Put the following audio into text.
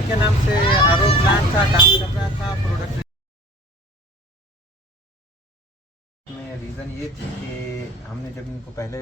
के नाम से आरओ प्लांट था, काम कर रहा था प्रोडक्ट में। रीज़न ये थी कि हमने जब इनको पहले